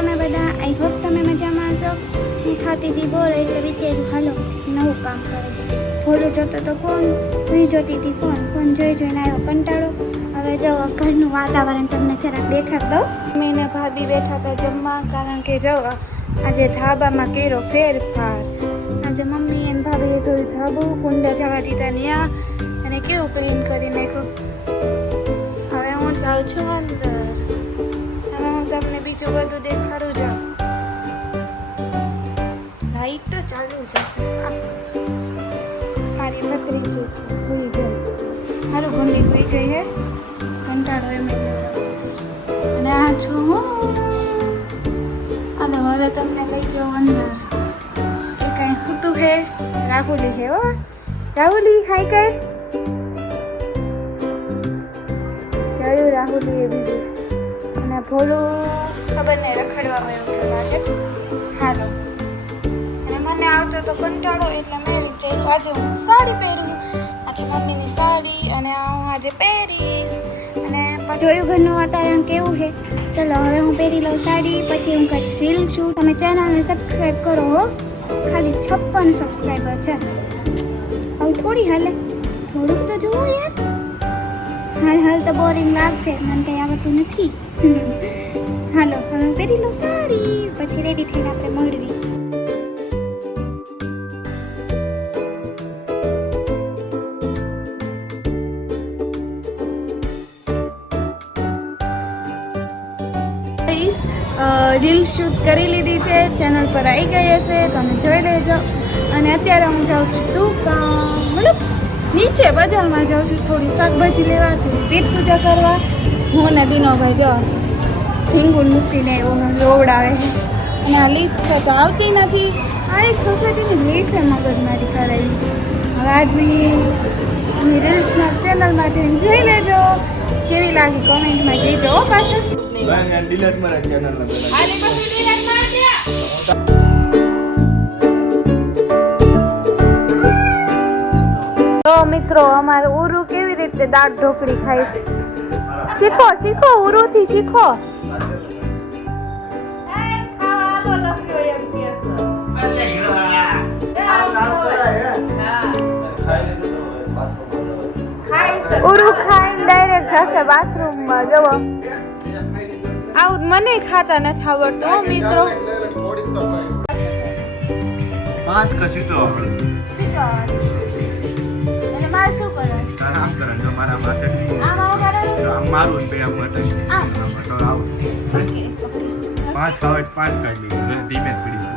તમે બધા. I hope તમે મજામાં હશો. હું ખાતી હતી બોર એટલે વિચાર્યું, હાલો, નવું કામ કરી. ભોલું જોતો તો ફોન હું જોતી હતી ફોન ફોન જોઈ જોઈને આવ્યો કંટાળો. હવે જો ઘરનું વાતાવરણ તમને જરાક દેખાડ દઉં. મેં ને ભાભી બેઠા હતા જમવા, કારણ કે જો, આજે ધાબામાં કર્યો ફેરફાર. આજે મમ્મી અને ભાભીએ થોડું ધાબુ કુંડા જવા દીધા ત્યાં અને કેવું ક્લીન કરી નાખ્યું. હવે હું જાઉં છું અંદર. ચાલુ જ હશે મારી ભત્રીજી હુઈ ગઈ. મારું ઘરની ભૂલી ગઈ હે. કંટાળો એમ અને આ છું હું. અને હવે તમને લઈ જાઉં અંદર એ કાંઈ ખૂતું હે? રાહુલી હે, હો. રાહુલી, હાય કર. રાહુલી એ બીજું અને ભોલું ખબર નહીં, રખડવા એવું લાગે છે. મને તો કંટાળો એટલે મેં વિચાર્યું આજે હું સાડી પહેરું. આજે મમ્મીની સાડી અને હું આજે પહેરીશ અને જોયું ઘરનું વાતાવરણ કેવું છે? ચલો, હવે હું પહેરી લઉં સાડી, પછી હું કરીશ રીલ છું તમે ચેનલને સબસ્ક્રાઈબ કરો હો. ખાલી છપ્પન સબસ્ક્રાઈબર છે. હવે થોડી હાલે. થોડુંક તો જુઓ યાર. હાલ હાલ તો બોરિંગ લાગશે. મને કંઈ આવડતું નથી. હાલો, હવે પહેરી લો સાડી, પછી રેડી થઈને શૂટ કરી લીધી છે. ચેનલ પર આવી ગઈ હશે. તમે જોઈ લેજો. અને અત્યારે હું જાઉં છું દુકાન. મતલબ નીચે બજારમાં જાઉં છું. થોડી શાકભાજી લેવા થોડી પેટ પૂજા કરવા. હું ને દિનોભાઈ જો હિંગુલ મૂકીને એવું રોવડાવે અને આ લીટ છે તો આવતી નથી. આ એક સોસાયટીની લીટ છે મગજમારી કરાવી હવે આજની રીલ્સના ચેનલમાં જઈને જોઈ લેજો. કેવી લાગી કોમેન્ટમાં કહેજો હો પાછળ ડિલેટ મારા ચેનલ તો મિત્રો અમારે ઉરુ કેવી રીતે દાળ ઢોકળી ખાય છે? શીખો શીખો ઉરુ થી શીખો ઉરુ ખાઈને જશે બાથરૂમમાં જવો આવું મને ખાતા નથી આવડતું મિત્રો. વાત કશું તો અને મારે શું કરવાનું? આમ કરે જો મારા માટે આમ આવું કરવાનું આમ મારું બે આમ માટે આમ. આમ આવું પાંચ ખાવે પાંચ કાઢી ધીમે પડી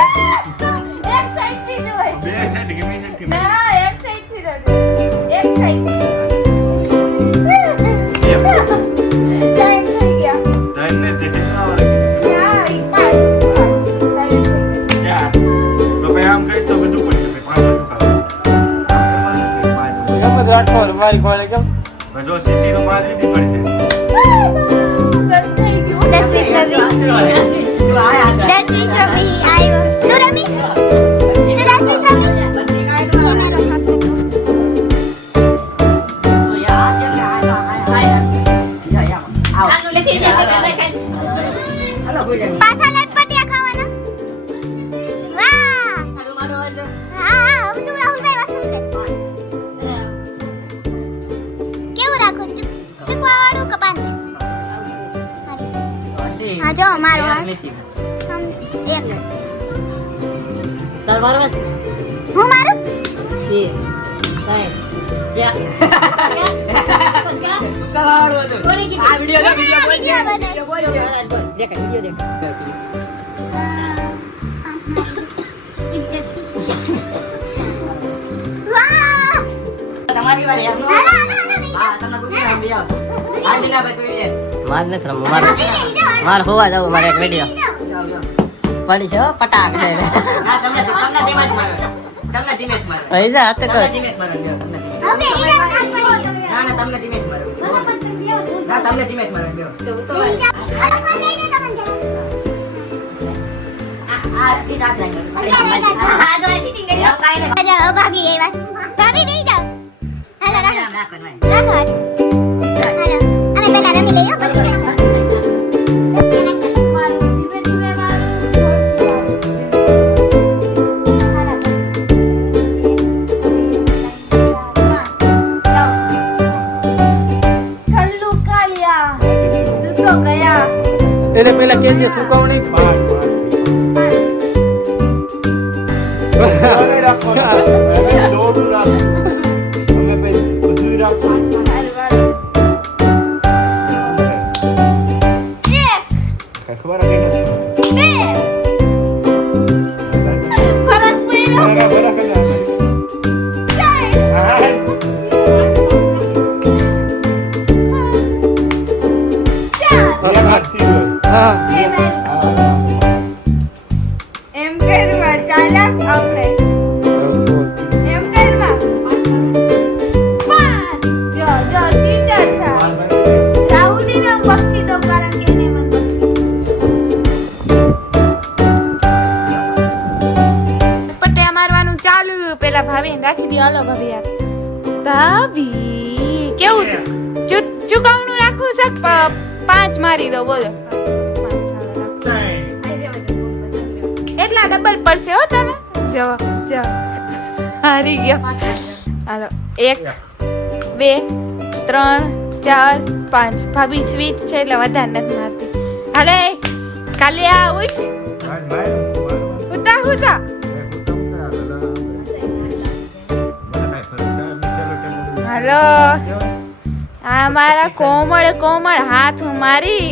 બે સાઈડ કે બે સાઈડ કે તને દેખે આવડે યાર તો ભાઈ આમ કહીશ તો બધું પડશે ભાઈ પાંચ બધું ખાવ એમ જ રાખવાનું મારી કોણે કેમ જો સિટી તો મારી દીધી પડશે દસ વીસ જો મારો હું મારું? તમારી વારી હા તમને પૂછી આવ. હા દિનાભાઈ તું એ માર નથી રમવું મારે મારે હોવા જવું મારે એક વીડિયો પડી છે પટાક દે તમને તમને ધીમે જ મારો તમને ધીમે જ મારો પૈસા હાથે કર કરી. એવું નહીં. જાઓ ભાભી નહીં જાઓ હાલો રાખો રાખો, અમે પહેલા રમી લઈએ હો, પછી એને પેલા કેજે ચૂકવણી પાંચ, પાંચ. પેલા ભાભી રાખી દો હાલો ભાભી યાર. ભાભી કેવું? ચુકવણું રાખવું છે? પાંચ મારી દો બોલો. રાખો. એટલા ડબલ પડશે હો તને જવા જવા. હારી ગયો. હાલો એક બે ત્રણ ચાર પાંચ. ભાભી સ્વીટ છે એટલે વધારે નથી મારતી. હાલે કાલે આ ઉઠ. ઉતા ઉતા હાલો. આ મારા કોમળ કોમળ હાથ હું મારી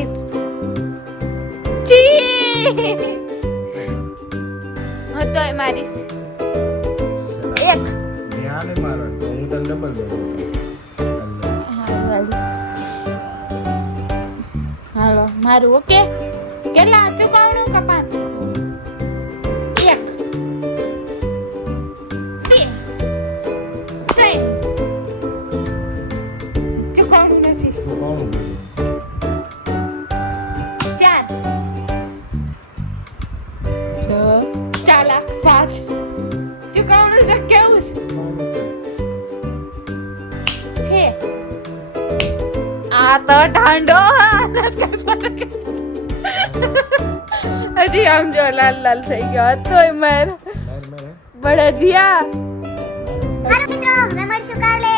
હું તોય મારીશ. એક. હાલો. મારું ઓકે કેટલા ચુકવણું કે આ તો ઢાંડો હજી આમ જો લાલ લાલ થઈ ગયો તોય માર માર, માર, હે? બળદિયા હાલો મિત્રો હવે મળીશું કાલે